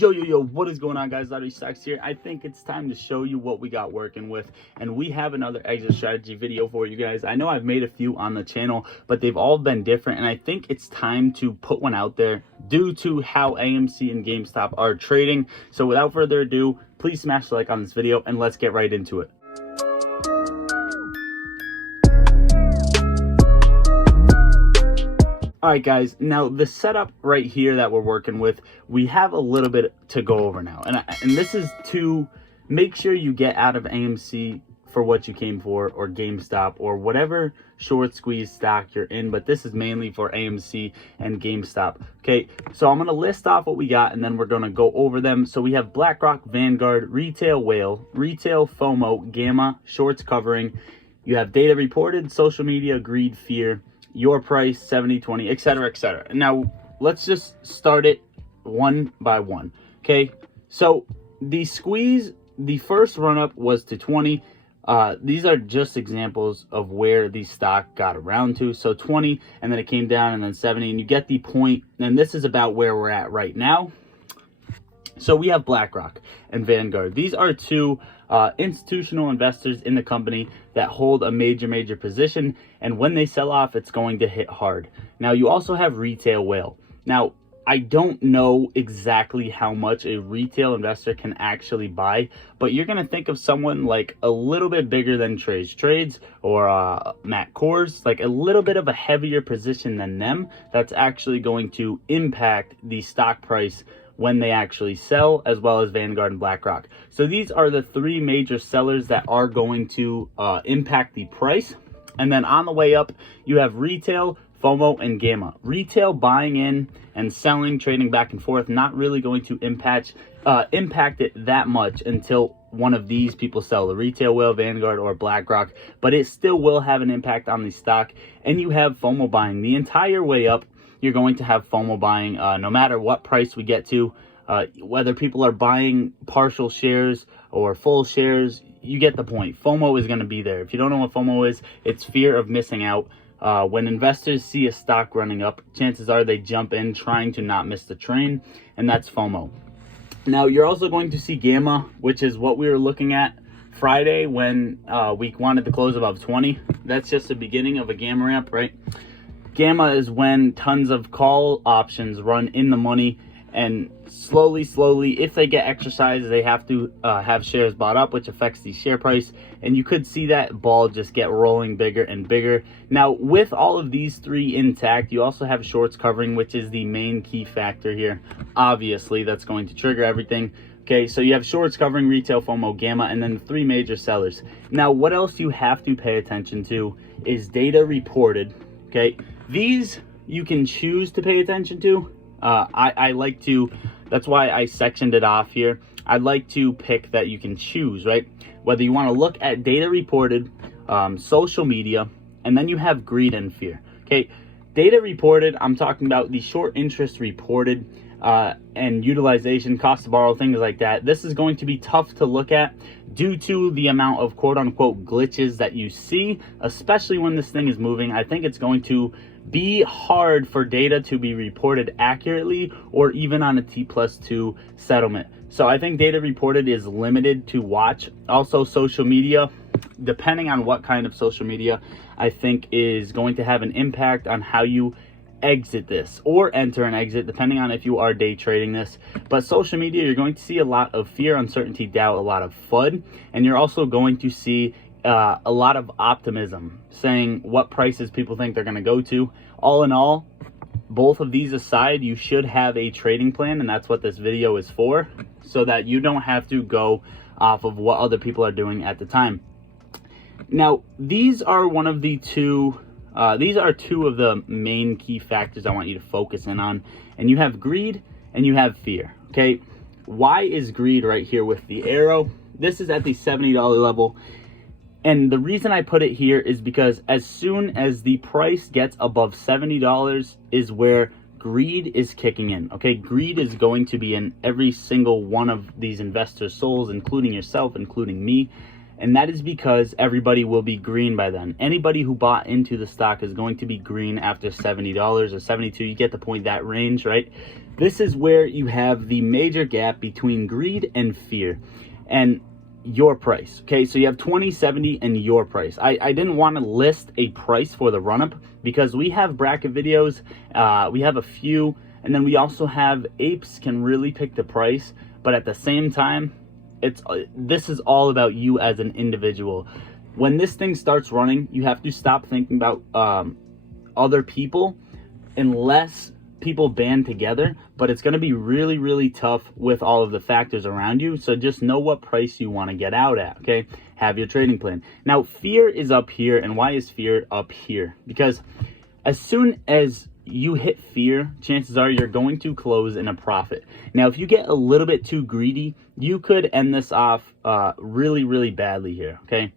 Yo, what is going on, guys? Lottery Stocks here. I think it's time to show you what we got working with, and we have another exit strategy video for you guys. I know I've made a few on the channel, but they've all been different, and I think it's time to put one out there due to how AMC and GameStop are trading. So without further ado, please smash the like on this video, and let's get right into it. All right, guys, now the setup right here that we're working with, we have a little bit to go over now. And this is to make sure you get out of AMC for what you came for, or GameStop, or whatever short squeeze stock you're in. But this is mainly for AMC and GameStop. Okay, so I'm going to list off what we got, and then we're going to go over them. So we have BlackRock, Vanguard, Retail Whale, Retail FOMO, Gamma, Shorts Covering. You have data reported, social media, greed, fear, your price, 70-20, etc., etc. Now let's just start it one by one. Okay, so the squeeze, the first run up was to 20. These are just examples of where the stock got around to. So 20, and then it came down, and then 70, and you get the point. And this is about where we're at right now. So we have BlackRock and Vanguard. These are two institutional investors in the company that hold a major position, and when they sell off, it's going to hit hard. Now you also have Retail Whale. Now I don't know exactly how much a retail investor can actually buy, but you're going to think of someone like a little bit bigger than Trades or Matt Kors, like a little bit of a heavier position than them. That's actually going to impact the stock price when they actually sell, as well as Vanguard and BlackRock. So these are the three major sellers that are going to impact the price. And then on the way up, you have Retail, FOMO, and Gamma. Retail buying in and selling, trading back and forth, not really going to impact it that much until one of these people sell, the Retail Whale, Vanguard, or BlackRock, but it still will have an impact on the stock. And you have FOMO buying the entire way up. You're going to have FOMO buying no matter what price we get to, whether people are buying partial shares or full shares. You get the point. FOMO is going to be there. If you don't know what FOMO is, it's fear of missing out. When investors see a stock running up, chances are they jump in trying to not miss the train, and that's FOMO. Now you're also going to see Gamma, which is what we were looking at Friday when we wanted to close above 20. That's just the beginning of a Gamma ramp, right? Gamma is when tons of call options run in the money, and slowly, if they get exercised, they have to have shares bought up, which affects the share price. And you could see that ball just get rolling bigger and bigger. Now, with all of these three intact, you also have shorts covering, which is the main key factor here. Obviously, that's going to trigger everything. Okay, so you have shorts covering, Retail, FOMO, Gamma, and then the three major sellers. Now, what else you have to pay attention to is data reported. Okay, these you can choose to pay attention to. I like to, that's why I sectioned it off here. I'd like to pick that you can choose, right? Whether you want to look at data reported, social media, and then you have greed and fear. Okay, data reported, I'm talking about the short interest reported and utilization, cost to borrow, things like that. This is going to be tough to look at due to the amount of quote unquote glitches that you see, especially when this thing is moving. I think it's going to be hard for data to be reported accurately or even on a T+2 settlement. So I think data reported is limited to watch. Also social media, depending on what kind of social media, I think is going to have an impact on how you exit this or enter and exit, depending on if you are day trading this. But social media, you're going to see a lot of fear, uncertainty, doubt, a lot of FUD, and you're also going to see a lot of optimism, saying what prices people think they're going to go to. All in all, both of these aside, you should have a trading plan, and that's what this video is for, so that you don't have to go off of what other people are doing at the time. Now, these are one of the two these are two of the main key factors I want you to focus in on. And you have greed and you have fear. Okay, why is greed right here with the arrow? This is at the $70 level. And the reason I put it here is because as soon as the price gets above $70 is where greed is kicking in. Okay, greed is going to be in every single one of these investors' souls, including yourself, including me. And that is because everybody will be green by then. Anybody who bought into the stock is going to be green after $70 or 72. You get the point, that range, right? This is where you have the major gap between greed and fear and your price. Okay, so you have 20, 70, and your price. I didn't want to list a price for the run-up because we have bracket videos. We have a few, and then we also have apes can really pick the price, but at the same time, this is all about you as an individual. When this thing starts running, you have to stop thinking about other people unless people band together, but it's going to be really, really tough with all of the factors around you. So just know what price you want to get out at. Okay, have your trading plan. Now fear is up here. And why is fear up here? Because as soon as you hit fear, chances are you're going to close in a profit. Now if you get a little bit too greedy, you could end this off really, really badly here. Okay,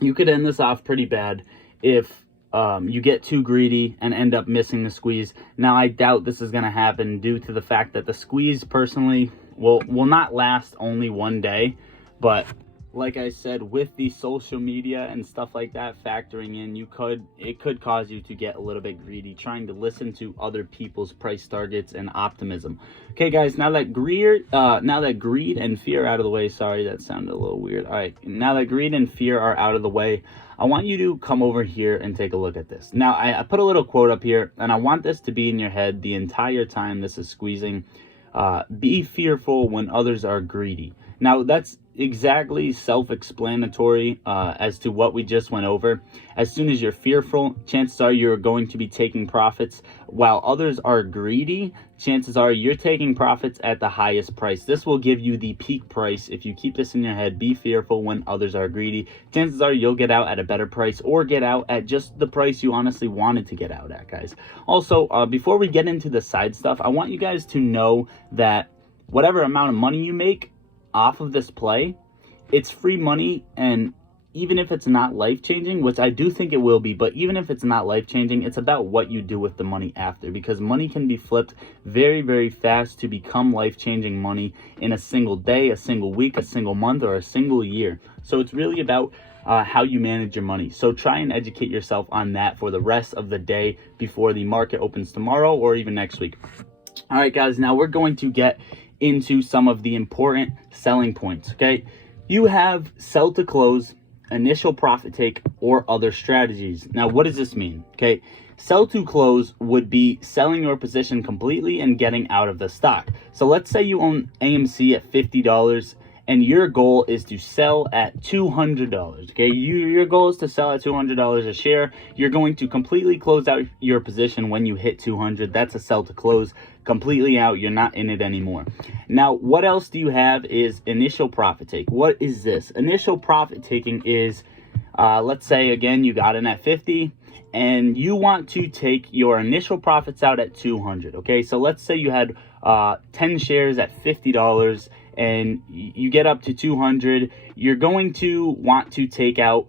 you could end this off pretty bad if you get too greedy and end up missing the squeeze. Now I doubt this is going to happen due to the fact that the squeeze personally will not last only one day, but like I said, with the social media and stuff like that factoring in, it could cause you to get a little bit greedy, trying to listen to other people's price targets and optimism. Okay, guys, now that greed and fear are out of the way, sorry, that sounded a little weird. All right, now that greed and fear are out of the way, I want you to come over here and take a look at this. Now, I put a little quote up here, and I want this to be in your head the entire time this is squeezing. Be fearful when others are greedy. Now, that's exactly self-explanatory as to what we just went over. As soon as you're fearful, chances are you're going to be taking profits, while others are greedy. Chances are you're taking profits at the highest price. This will give you the peak price. If you keep this in your head, be fearful when others are greedy, chances are you'll get out at a better price or get out at just the price you honestly wanted to get out at, guys. Also, before we get into the side stuff, I want you guys to know that whatever amount of money you make off of this play, it's free money. And even if it's not life-changing, which I do think it will be, but even if it's not life-changing, it's about what you do with the money after, because money can be flipped very, very fast to become life-changing money in a single day, a single week, a single month, or a single year. So it's really about how you manage your money. So try and educate yourself on that for the rest of the day before the market opens tomorrow or even next week. All right, guys, now we're going to get into some of the important selling points. Okay, you have sell to close, initial profit take, or other strategies. Now what does this mean? Okay, sell to close would be selling your position completely and getting out of the stock. So let's say you own AMC at $50 and your goal is to sell at $200. Okay, your goal is to sell at $200 a share. You're going to completely close out your position when you hit 200. That's a sell to close, completely out. You're not in it anymore. Now, what else do you have is initial profit take. What is this? Initial profit taking is, let's say again, you got in at 50 and you want to take your initial profits out at 200. Okay, so let's say you had 10 shares at $50 and you get up to 200. You're going to want to take out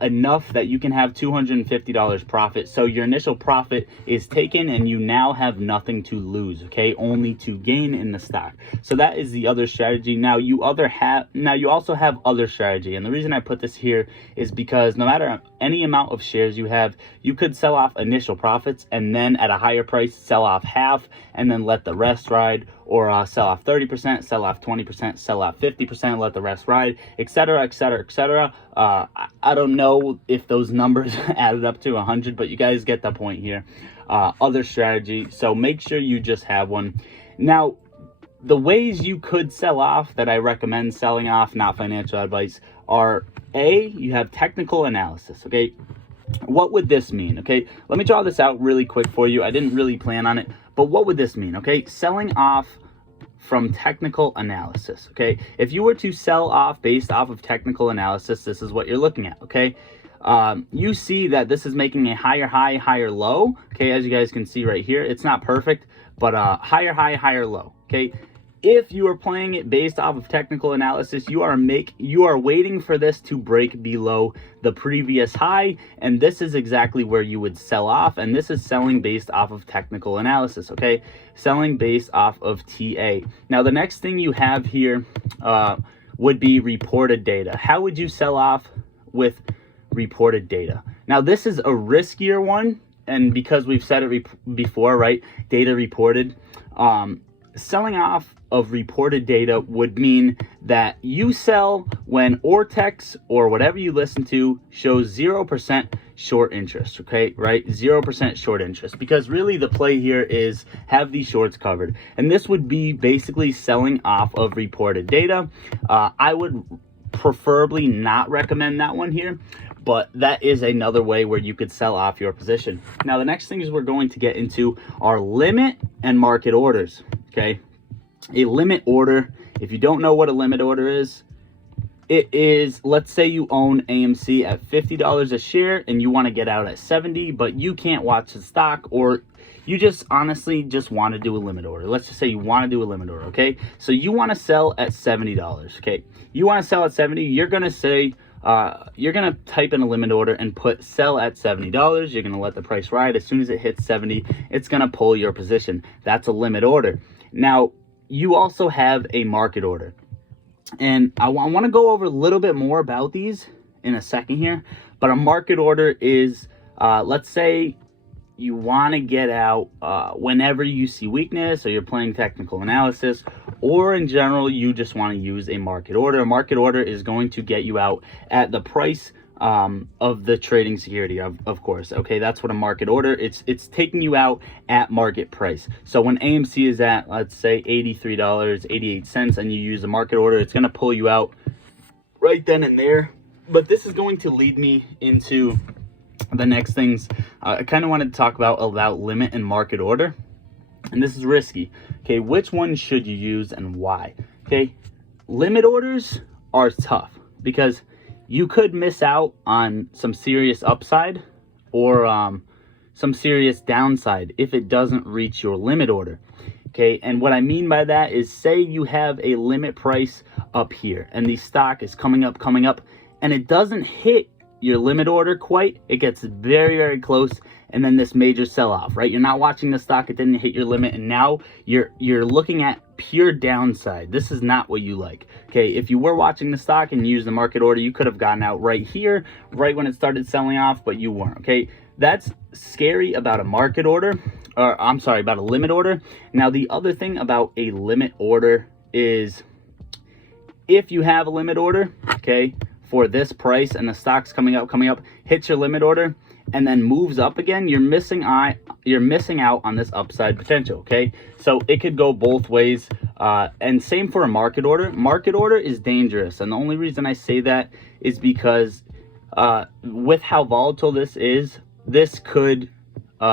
enough that you can have $250 profit. So your initial profit is taken and you now have nothing to lose, okay? Only to gain in the stock. So that is the other strategy. Now you also have other strategy. And the reason I put this here is because no matter any amount of shares you have, you could sell off initial profits and then at a higher price sell off half and then let the rest ride, or sell off 30%, sell off 20%, sell off 50%, let the rest ride, etc., etc., etc. I don't know if those numbers added up to 100, but you guys get the point here. Other strategy, so make sure you just have one. Now, the ways you could sell off that I recommend selling off, not financial advice, are A, you have technical analysis, okay? What would this mean? Okay, let me draw this out really quick for you. I didn't really plan on it, but what would this mean? Okay, selling off from technical analysis. Okay, if you were to sell off based off of technical analysis, this is what you're looking at. Okay, you see that this is making a higher high, higher low. Okay, as you guys can see right here, it's not perfect, but higher high, higher low. Okay, if you are playing it based off of technical analysis, you are waiting for this to break below the previous high, and this is exactly where you would sell off, and this is selling based off of technical analysis, okay? Selling based off of TA. Now, the next thing you have here, would be reported data. How would you sell off with reported data? Now, this is a riskier one, and because we've said it before, right? Data reported. Selling off of reported data would mean that you sell when Ortex or whatever you listen to shows 0% short interest, okay, right? 0% short interest, because really the play here is have these shorts covered. And this would be basically selling off of reported data. I would preferably not recommend that one here, but that is another way where you could sell off your position. Now, the next thing is we're going to get into our limit and market orders, okay? A limit order, if you don't know what a limit order is, it is, let's say you own AMC at $50 a share and you want to get out at 70, but you can't watch the stock, or you just honestly just want to do a limit order. Let's just say you want to do a limit order, okay? So you want to sell at $70, okay? You want to sell at 70, you're going to say, you're going to type in a limit order and put sell at $70. You're going to let the price ride. As soon as it hits 70, it's going to pull your position. That's a limit order. Now, you also have a market order. And I want to go over a little bit more about these in a second here. But a market order is, let's say you want to get out whenever you see weakness, or you're playing technical analysis, or in general, you just want to use a market order. A market order is going to get you out at the price of the trading security, of course. Okay, that's what a market order, it's taking you out at market price. So when AMC is at, let's say, $83.88, and you use a market order, it's going to pull you out right then and there. But this is going to lead me into the next things I kind of wanted to talk about limit and market order. And this is risky. Okay, which one should you use and why? Okay, limit orders are tough because you could miss out on some serious upside or some serious downside if it doesn't reach your limit order. Okay, and what I mean by that is, say you have a limit price up here and the stock is coming up, and it doesn't hit your limit order quite. It gets very, very close, and then this major sell-off, right? You're not watching the stock, it didn't hit your limit, and now you're looking at pure downside. This is not what you like. Okay, if you were watching the stock and used the market order, you could have gotten out right here, right when it started selling off, but you weren't. Okay, that's scary about a market order, or I'm sorry, about a limit order. Now, the other thing about a limit order is, if you have a limit order, okay, for this price and the stock's coming up, hits your limit order and then moves up again, you're missing out on this upside potential. Okay, so it could go both ways, and same for a market order. Market order is dangerous, and the only reason I say that is because with how volatile this is, this could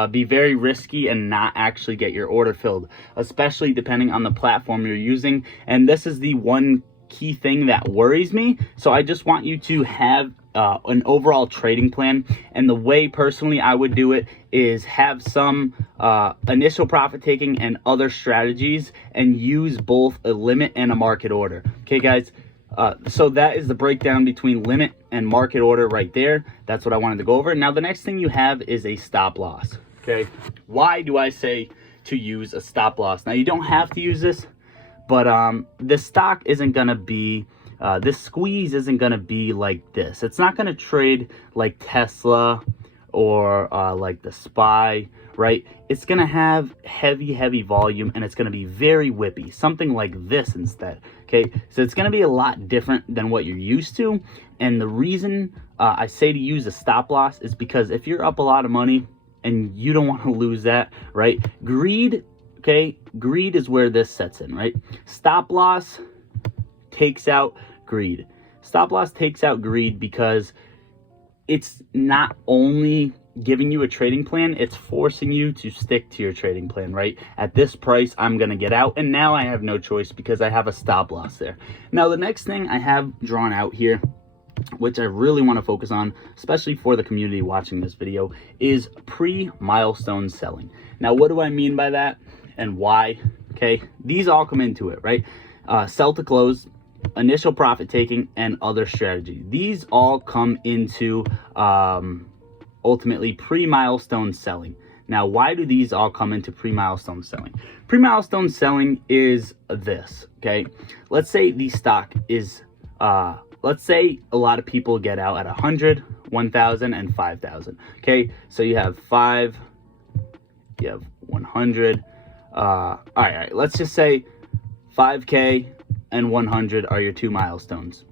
be very risky and not actually get your order filled, especially depending on the platform you're using. And this is the one key thing that worries me. So I just want you to have an overall trading plan, and the way personally I would do it is have some initial profit taking and other strategies, and use both a limit and a market order. Okay, guys, so that is the breakdown between limit and market order right there. That's what I wanted to go over. Now, the next thing you have is a stop loss. Okay, why do I say to use a stop loss? Now, you don't have to use this, but the stock isn't going to be, this squeeze isn't going to be like this. It's not going to trade like Tesla or like the SPY, right? It's going to have heavy volume, and it's going to be very whippy, something like this instead. Okay, so it's going to be a lot different than what you're used to. And the reason I say to use a stop loss is because if you're up a lot of money and you don't want to lose that, right? Greed, okay, greed is where this sets in, right? Stop loss takes out greed. Stop loss takes out greed because it's not only giving you a trading plan, it's forcing you to stick to your trading plan, right? At this price, I'm going to get out, and now I have no choice because I have a stop loss there. Now, the next thing I have drawn out here, which I really want to focus on, especially for the community watching this video, is pre-milestone selling. Now, what do I mean by that and why? Okay, these all come into it, right? Sell to close, initial profit taking, and other strategy. These all come into ultimately pre-milestone selling. Now, why do these all come into pre-milestone selling? Pre-milestone selling is this, okay? Let's say the stock is let's say a lot of people get out at 100, 1,000, and 5,000. Okay, so you have 5, you have 100. All right, let's just say 5K and 100 are your 2 milestones.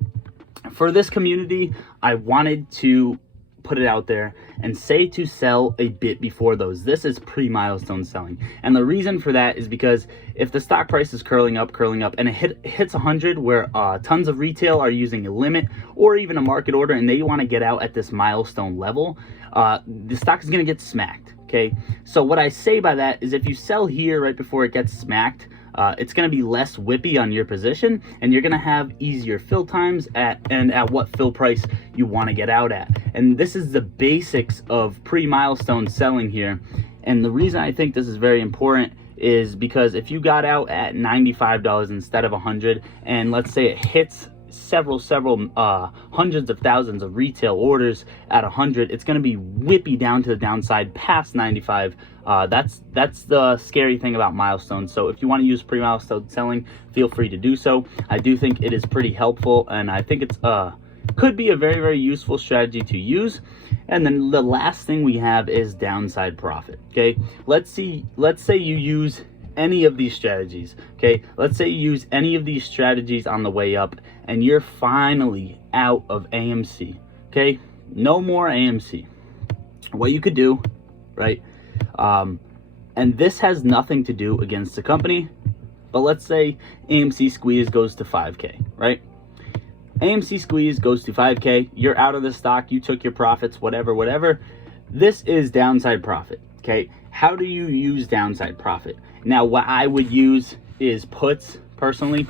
For this community, I wanted to put it out there and say to sell a bit before those. This is pre-milestone selling. And the reason for that is because if the stock price is curling up and it hits 100 where tons of retail are using a limit or even a market order and they want to get out at this milestone level, the stock is going to get smacked. Okay, so what I say by that is if you sell here right before it gets smacked, it's going to be less whippy on your position, and you're going to have easier fill times at what fill price you want to get out at. And this is the basics of pre-milestone selling here. And the reason I think this is very important is because if you got out at $95 instead of 100, and let's say it hits several hundreds of thousands of retail orders at 100, it's going to be whippy down to the downside past 95. That's the scary thing about milestones. So if you want to use pre-milestone selling, feel free to do so. I do think it is pretty helpful, and I think it's could be a very, very useful strategy to use. And then the last thing we have is downside profit. Okay, let's say you use any of these strategies. Okay, let's say you use any of these strategies on the way up and you're finally out of AMC. Okay, no more AMC. What you could do, right, and this has nothing to do against the company, but let's say AMC squeeze goes to 5K, right? AMC squeeze goes to 5K, you're out of the stock, you took your profits, whatever. This is downside profit. Okay, how do you use downside profit? Now, what I would use is puts personally.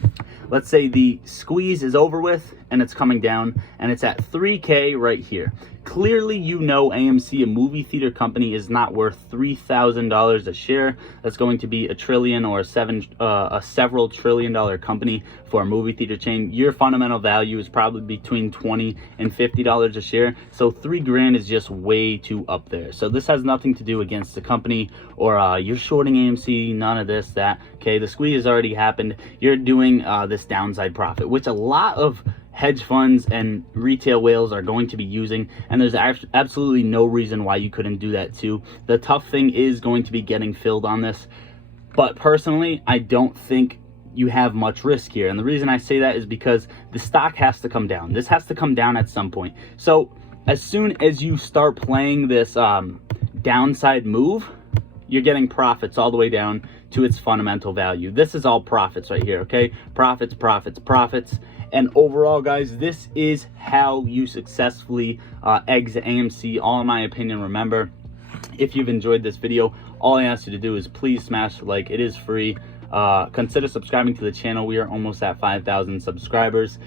Let's say the squeeze is over with and it's coming down and it's at 3K right here. Clearly, you know AMC, a movie theater company, is not worth $3,000 a share. That's going to be a trillion or a several $trillion company for a movie theater chain. Your fundamental value is probably between $20 and $50 a share. So $3,000 is just way too up there. So this has nothing to do against the company or you're shorting AMC, none of this, that. Okay, the squeeze has already happened. You're doing this downside profit, which a lot of hedge funds and retail whales are going to be using, and there's absolutely no reason why you couldn't do that too. The tough thing is going to be getting filled on this, but personally I don't think you have much risk here. And the reason I say that is because the stock has to come down. This has to come down at some point. So as soon as you start playing this downside move, you're getting profits all the way down to its fundamental value. This is all profits right here, okay? Profits. And overall, guys, this is how you successfully exit AMC, all in my opinion. Remember, if you've enjoyed this video, all I ask you to do is please smash like. It is free. Consider subscribing to the channel. We are almost at 5,000 subscribers.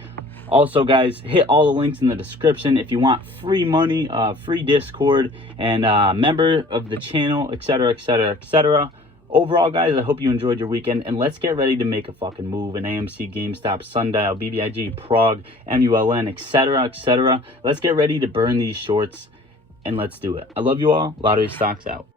Also, guys, hit all the links in the description if you want free money, free Discord, and member of the channel, etc. Overall, guys, I hope you enjoyed your weekend, and let's get ready to make a fucking move in AMC, GameStop, Sundial, BBIG, Prague, MULN, etc. Let's get ready to burn these shorts, and let's do it. I love you all. Lottery Stocks out.